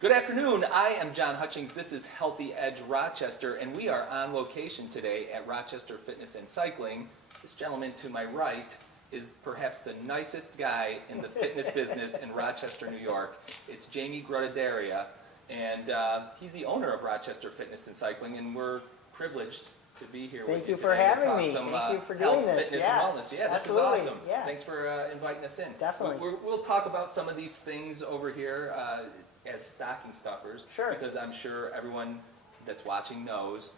Good afternoon. I am John Hutchings. This is Healthy Edge Rochester, and we are on location today at Rochester Fitness and Cycling. This gentleman to my right is perhaps the nicest guy in the fitness business in Rochester, New York. It's Jamie Gruttadauria, and he's the owner of Rochester Fitness and Cycling, and we're privileged to be here with you today to talk some health, fitness, and wellness. Yeah, this is awesome. Yeah. Thanks for inviting us in. Definitely. We'll talk about some of these things over here as stocking stuffers, Sure. because I'm sure everyone that's watching knows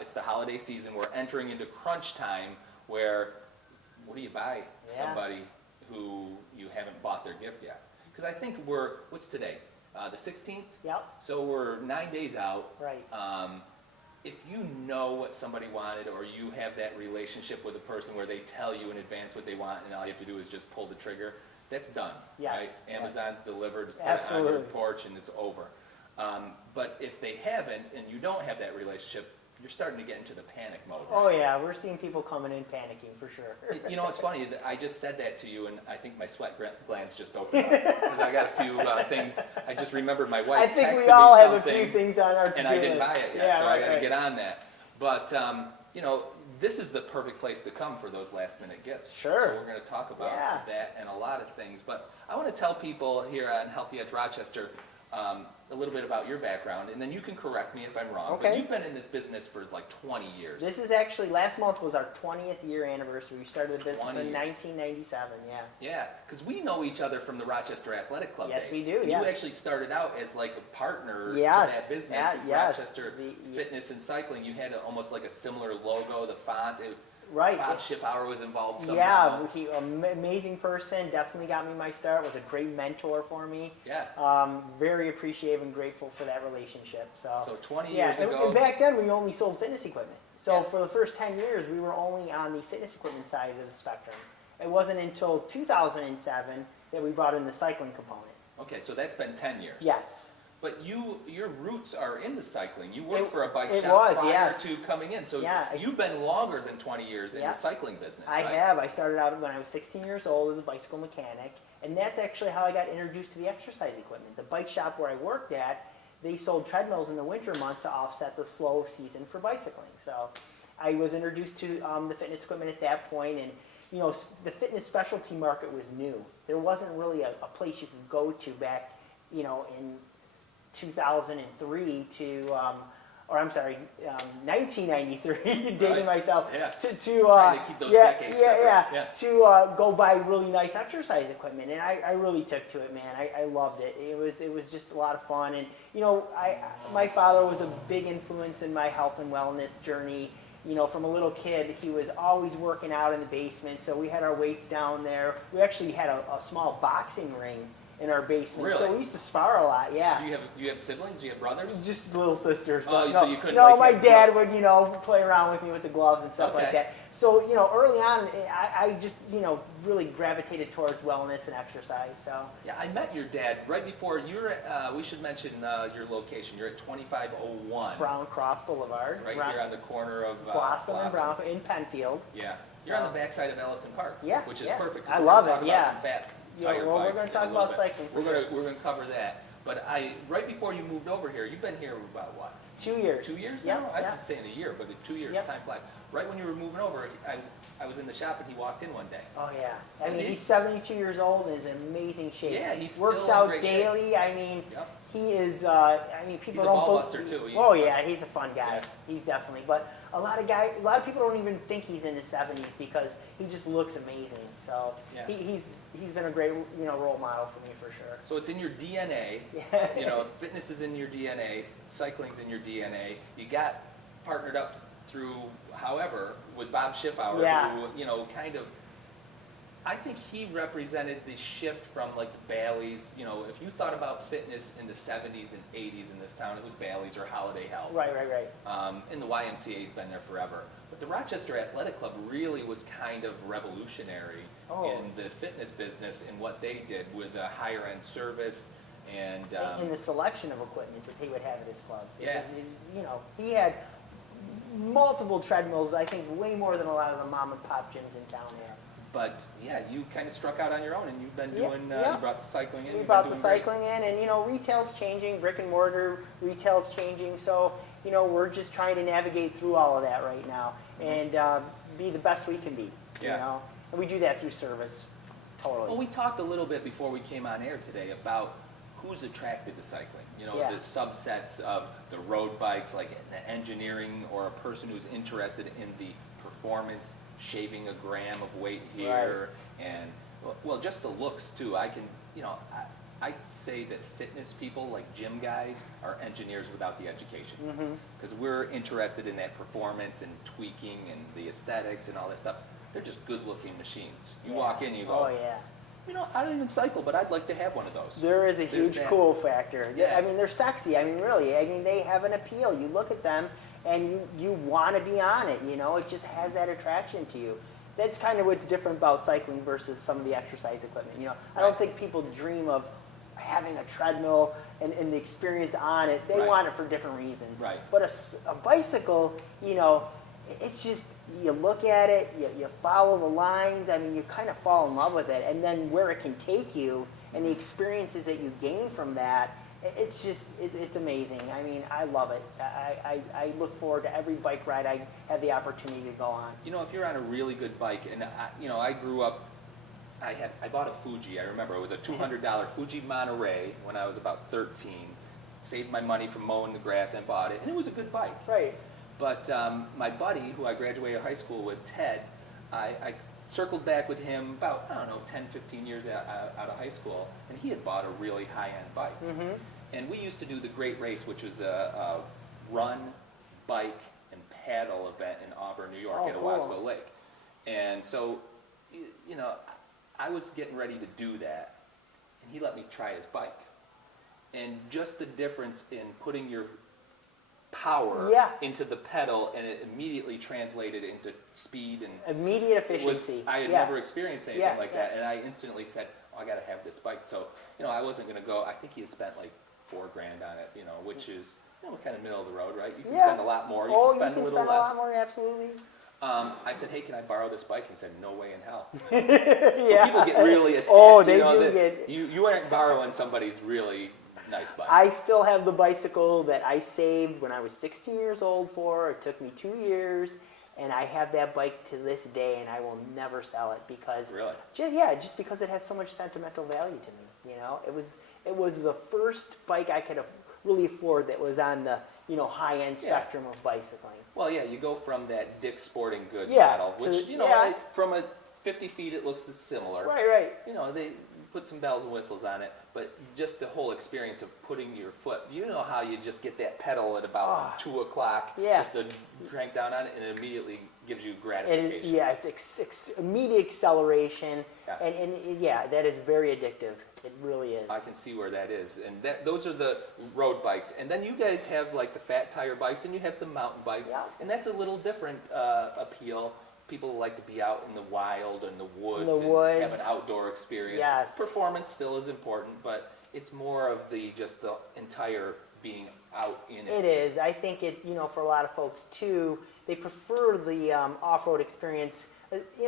it's the holiday season. We're entering into crunch time where, what do you buy somebody who you haven't bought their gift yet? Because I think what's today? The 16th? Yep. So we're 9 days out. Right. If you know what somebody wanted, or you have that relationship with a person where they tell you in advance what they want and all you have to do is just pull the trigger, that's done. Yes. Right? Amazon's delivered, it's put Absolutely. on your porch, and it's over. But if they haven't, and you don't have that relationship, you're starting to get into the panic mode. Right? Oh yeah, we're seeing people coming in panicking for sure. You know, it's funny, I just said that to you, and I think my sweat glands just opened up. Because I got a few things. I just remembered my wife texted me something. I think we all have a few things on our to-do and I didn't buy it yet, yeah, so right, I got to get on that. But, you know, this is the perfect place to come for those last-minute gifts. Sure. So we're going to talk about that and a lot of things. But I want to tell people here on Healthy Edge Rochester a little bit about your background, and then you can correct me if I'm wrong. Okay. But you've been in this business for like 20 years. This is actually, last month was our 20th year anniversary. We started the business in 20 years. 1997, yeah. Yeah, because we know each other from the Rochester Athletic Club Yes, days. we do, And yeah. You actually started out as like a partner Yes, to that business, yes. Rochester Fitness and Cycling. You had almost like a similar logo, the font. Right. Bob Schiffauer was involved somehow. Yeah, amazing person, definitely got me my start, was a great mentor for me. Yeah. Very appreciative and grateful for that relationship. So 20 years ago. And back then we only sold fitness equipment. So for the first 10 years we were only on the fitness equipment side of the spectrum. It wasn't until 2007 that we brought in the cycling component. Okay, so that's been 10 years. Yes. But your roots are in the cycling. You worked for a bike shop prior to coming in. So you've been longer than 20 years in the cycling business, I have. I started out when I was 16 years old as a bicycle mechanic. And that's actually how I got introduced to the exercise equipment. The bike shop where I worked at, they sold treadmills in the winter months to offset the slow season for bicycling. So I was introduced to the fitness equipment at that point. And you know, the fitness specialty market was new. There wasn't really a place you could go to back, you know, in 2003 to, 1993, dating myself, to keep those decades separate. To go buy really nice exercise equipment, and I really took to it, man. I loved it. It was just a lot of fun, and you know, my father was a big influence in my health and wellness journey. You know, from a little kid, he was always working out in the basement, so we had our weights down there. We actually had a small boxing ring in our basement. Really? So we used to spar a lot, yeah. Do you have siblings? Do you have brothers? Just little sisters. Oh, so you couldn't. No, my dad would, you know, play around with me with the gloves and stuff like that. So, you know, early on, I just, you know, really gravitated towards wellness and exercise. So. Yeah, I met your dad right before we should mention your location. You're at 2501 Browncroft Boulevard. Right here on the corner of Blossom and Brown in Penfield. Yeah. You're on the backside of Ellison Park. Yeah. Which is perfect. I love it. About some fat tire we're bikes going to talk about cycling. We're going to cover that. But right before you moved over here, you've been here about what? 2 years. 2 years now? I was saying a year, but 2 years, time flies. Right when you were moving over, I was in the shop and he walked in one day. Oh yeah, I mean he's 72 years old and is in amazing shape. Yeah, he's works still out in great daily. Shape. I mean, he is. I mean, people he's don't. He's a ball buster too. Oh yeah, he's a fun guy. Yeah. He's definitely. But a lot of people don't even think he's in his 70s because he just looks amazing. So he's been a great role model for me for sure. So it's in your DNA. You know, fitness is in your DNA. Cycling's in your DNA. You got partnered up through, however, with Bob Schiffauer, who, you know, kind of, I think he represented the shift from like the Baileys. You know, if you thought about fitness in the 70s and 80s in this town, it was Baileys or Holiday Health. Right. And the YMCA's been there forever. But the Rochester Athletic Club really was kind of revolutionary in the fitness business and what they did with a higher end service. And in the selection of equipment that he would have at his clubs. Yeah. He had multiple treadmills, I think way more than a lot of the mom and pop gyms in town have. But yeah, you kind of struck out on your own, and you've been Yeah, doing. yeah. You brought the cycling in. We you've brought been the doing great. cycling in, and retail's changing, brick and mortar retail's changing. So we're just trying to navigate through all of that right now and be the best we can be. Yeah. And we do that through service, totally. Well, we talked a little bit before we came on air today about who's attracted to cycling. Yeah. The subsets of the road bikes, like the engineering, or a person who's interested in the performance, shaving a gram of weight here, and well, just the looks too. I I'd say that fitness people, like gym guys, are engineers without the education, because we're interested in that performance and tweaking and the aesthetics and all that stuff. They're just good-looking machines. You walk in, you go, oh yeah. I don't even cycle, but I'd like to have one of those. There is a There's huge that. cool factor. Yeah. I mean, they're sexy. I mean, really. I mean, they have an appeal. You look at them and you want to be on it, It just has that attraction to you. That's kind of what's different about cycling versus some of the exercise equipment. I don't think people dream of having a treadmill and the experience on it. They want it for different reasons. Right. But a bicycle, it's just, you look at it, you follow the lines. I mean, you kind of fall in love with it. And then where it can take you and the experiences that you gain from that, it's just, it's amazing. I mean, I love it. I look forward to every bike ride I have the opportunity to go on. If you're on a really good bike, and I grew up, I bought a Fuji. I remember it was a $200 Fuji Monterey when I was about 13. Saved my money from mowing the grass and bought it, and it was a good bike. Right. But my buddy, who I graduated high school with, Ted, I circled back with him about, 10, 15 years out of high school, and he had bought a really high-end bike. Mm-hmm. And we used to do the Great Race, which was a run, bike, and paddle event in Auburn, New York, at cool. Owasco Lake. And so, I was getting ready to do that, and he let me try his bike. And just the difference in putting your power into the pedal, and it immediately translated into speed and immediate efficiency. I had never experienced anything like that, and I instantly said, I got to have this bike. So, I wasn't going to go. I think he had spent like $4,000 on it, which is kind of middle of the road, right? You can spend a lot more. You can spend a little less. A lot more, absolutely. I said, hey, can I borrow this bike? He said, no way in hell. Yeah. So people get really attached. Oh, they do get. You aren't borrowing somebody's really nice bike. I still have the bicycle that I saved when I was 16 years old for. It took me 2 years, and I have that bike to this day, and I will never sell it because Really? Just because it has so much sentimental value to me. It was the first bike I could really afford that was on the high-end spectrum of bicycling. Well, yeah, you go from that Dick's Sporting Goods Yeah, model, which to- from a 50 feet it looks similar. Right. They put some bells and whistles on it, but just the whole experience of putting your foot, how you just get that pedal at about 2 o'clock, just to crank down on it, and it immediately gives you gratification. It's immediate acceleration, Yeah. and that is very addictive. It really is. I can see where that is, and those are the road bikes. And then you guys have like the fat tire bikes, and you have some mountain bikes, and that's a little different appeal. People like to be out in the wild and the woods and have an outdoor experience. Yes. Performance still is important, but it's more of the entire being out in it. It is. I think for a lot of folks too, they prefer the off-road experience.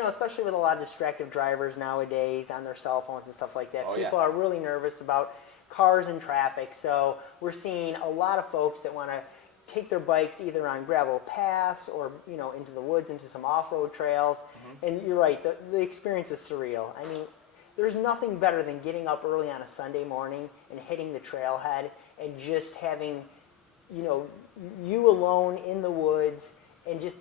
Especially with a lot of distracted drivers nowadays on their cell phones and stuff like that. People are really nervous about cars and traffic. So we're seeing a lot of folks that want to take their bikes either on gravel paths or into the woods, into some off-road trails. Mm-hmm. And you're right, the experience is surreal. I mean, there's nothing better than getting up early on a Sunday morning and hitting the trailhead and just having, you alone in the woods and just,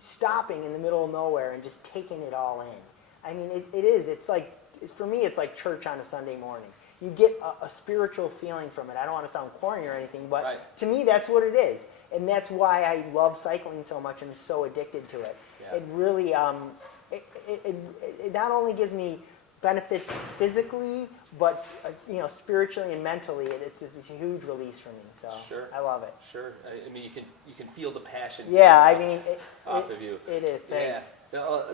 stopping in the middle of nowhere and just taking it all in. I mean, it is. It's like, for me, it's like church on a Sunday morning. You get a spiritual feeling from it. I don't want to sound corny or anything, but to me, that's what it is. And that's why I love cycling so much and am so addicted to it. Yeah. It really, it not only gives me benefits physically, but spiritually and mentally, it's a huge release for me. So sure. I love it. Sure. I mean, you can feel the passion. Yeah, I mean, off of you. It is. Thanks.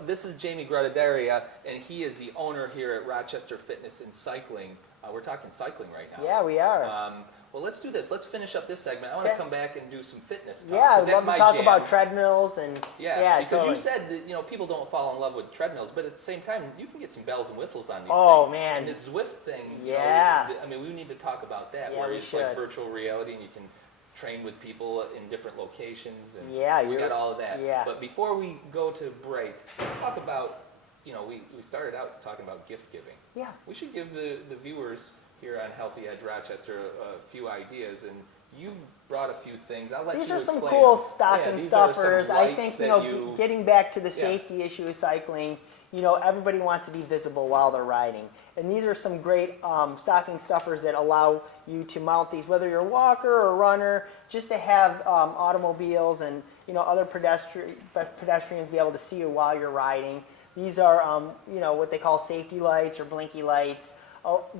This is Jamie Gruttadauria, and he is the owner here at Rochester Fitness and Cycling. We're talking cycling right now. Yeah, we are. Well, let's do this. Let's finish up this segment. I want to come back and do some fitness stuff. Yeah, 'cause I'd that's love to my talk jam. about treadmills and because totally. you said that people don't fall in love with treadmills, but at the same time you can get some bells and whistles on these Oh, things. man. And this Zwift thing. Yeah. I mean, we need to talk about that. Yeah, where we it's like should. virtual reality and you can train with people in different locations. And Yeah, we got all of that. yeah. But before we go to break, let's talk about. We started out talking about gift giving. Yeah. We should give the viewers here on Healthy Edge Rochester a few ideas, and you brought a few things. I'll let These you are some explain cool them. stocking these are some stuffers. I lights think, that getting back to the safety issue of cycling, everybody wants to be visible while they're riding. And these are some great stocking stuffers that allow you to mount these, whether you're a walker or a runner, just to have automobiles and other pedestrians be able to see you while you're riding. These are what they call safety lights or blinky lights.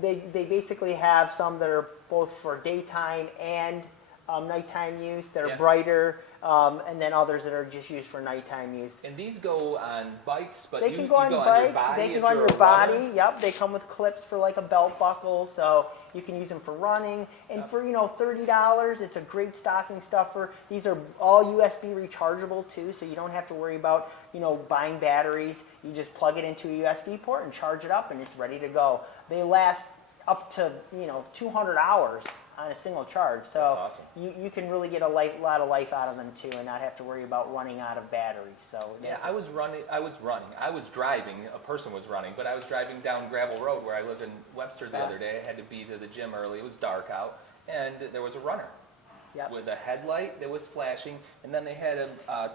They basically have some that are both for daytime and nighttime use that are brighter, and then others that are just used for nighttime use. And these go on bikes, but They can go on your bikes, body they can if go on you're your a runner. body. Yep, they come with clips for like a belt buckle, so you can use them for running. And for $30, it's a great stocking stuffer. These are all USB rechargeable too, so you don't have to worry about buying batteries. You just plug it into a USB port and charge it up, and it's ready to go. They last up to 200 hours on a single charge, so That's awesome. you can really get a lot of life out of them too, and not have to worry about running out of battery. So Yeah, I was driving. A person was running, but I was driving down Gravel Road where I lived in Webster the other day. I had to be to the gym early. It was dark out, and there was a runner with a headlight that was flashing, and then they had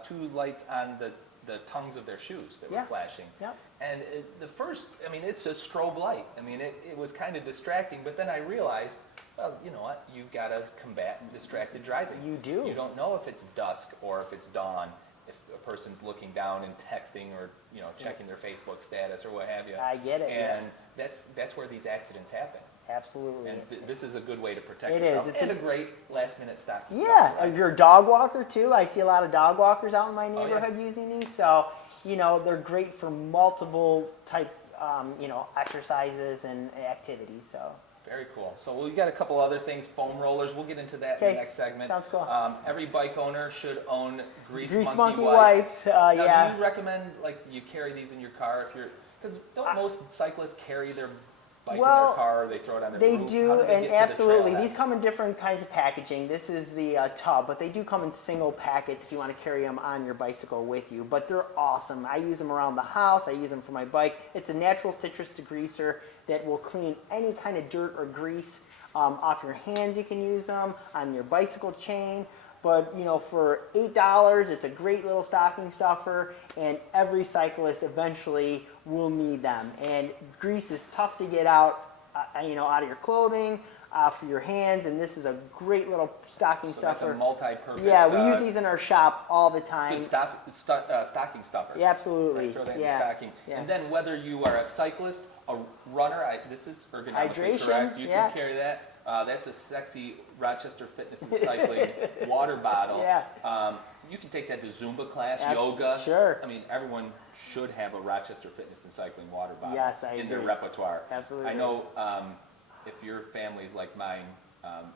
two lights on the tongues of their shoes that were flashing. Yep. And it's a strobe light. I mean, it was kind of distracting, but then I realized, well, you know what? You've got to combat distracted driving. You do. You don't know if it's dusk or if it's dawn, if a person's looking down and texting or, checking their Facebook status or what have you. I get it. And that's where these accidents happen. Absolutely. And this is a good way to protect It yourself. is. It's and a great last-minute stocking Yeah, stuffer, right? you're a dog walker too. I see a lot of dog walkers out in my neighborhood using these. So, they're great for multiple type, exercises and activities. So. Very cool. So we got a couple other things, foam rollers. We'll get into that in the next segment. Sounds cool. Every bike owner should own grease Monkey wipes. Now, do you recommend you carry these in your car if you're? Because don't most cyclists carry their bike in their car, or they throw it on their They roof? do, How do they and get to the absolutely. trailhead? These come in different kinds of packaging. This is the tub, but they do come in single packets if you want to carry them on your bicycle with you. But they're awesome. I use them around the house. I use them for my bike. It's a natural citrus degreaser that will clean any kind of dirt or grease off your hands. You can use them on your bicycle chain. But for $8, it's a great little stocking stuffer, and every cyclist eventually will need them. And grease is tough to get out, out of your clothing, off your hands, and this is a great little stocking That's stuffer. a multi-purpose. Yeah, we use these in our shop all the time. Good stocking stuffer. Yeah, absolutely. Throw that in the Yeah, stocking. yeah. And then whether you are a cyclist, a runner, this is ergonomically Hydration, correct. You yeah. can carry that. That's a sexy Rochester Fitness and Cycling water bottle. Yeah. You can take that to Zumba class, Ab- yoga. sure. I mean, everyone should have a Rochester Fitness and Cycling water bottle Yes, I in their agree. repertoire. Absolutely. I know if your family's like mine,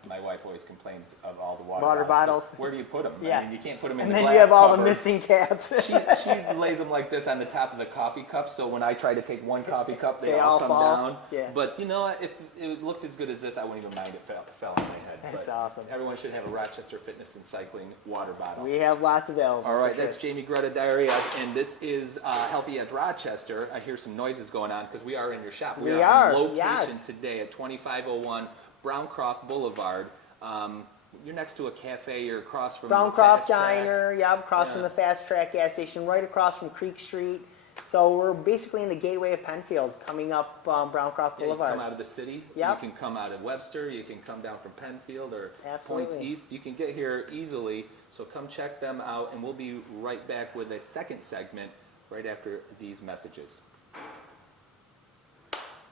my wife always complains of all the water bottles. 'cause where do you put them? Yeah. I mean, you can't put them in And the then glass you have all the cover. missing caps. She lays them like this on the top of the coffee cup, so when I try to take one coffee cup, they They all all come fall? down. Yeah. But you know what? If it looked as good as this, I wouldn't even mind it fell on my head. That's But awesome. Everyone should have a Rochester Fitness and Cycling water bottle. We have lots available. All right, for that's sure. Jamie Gruttadauria, and this is Healthy Edge Rochester. I hear some noises going on because we are in your shop. We are are, on location yes. today at 2501 Browncroft Boulevard. You're next to a cafe. You're across from the Browncroft Fast Track. Diner, yep, across Yeah. from the Fast Track gas station, right across from Creek Street. So we're basically in the gateway of Penfield, coming up Browncroft Yeah, you can Boulevard. come out of the city. Yep. You can come out of Webster. You can come down from Penfield or Absolutely. Points East. You can get here easily. So come check them out, and we'll be right back with a second segment right after these messages.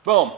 Boom.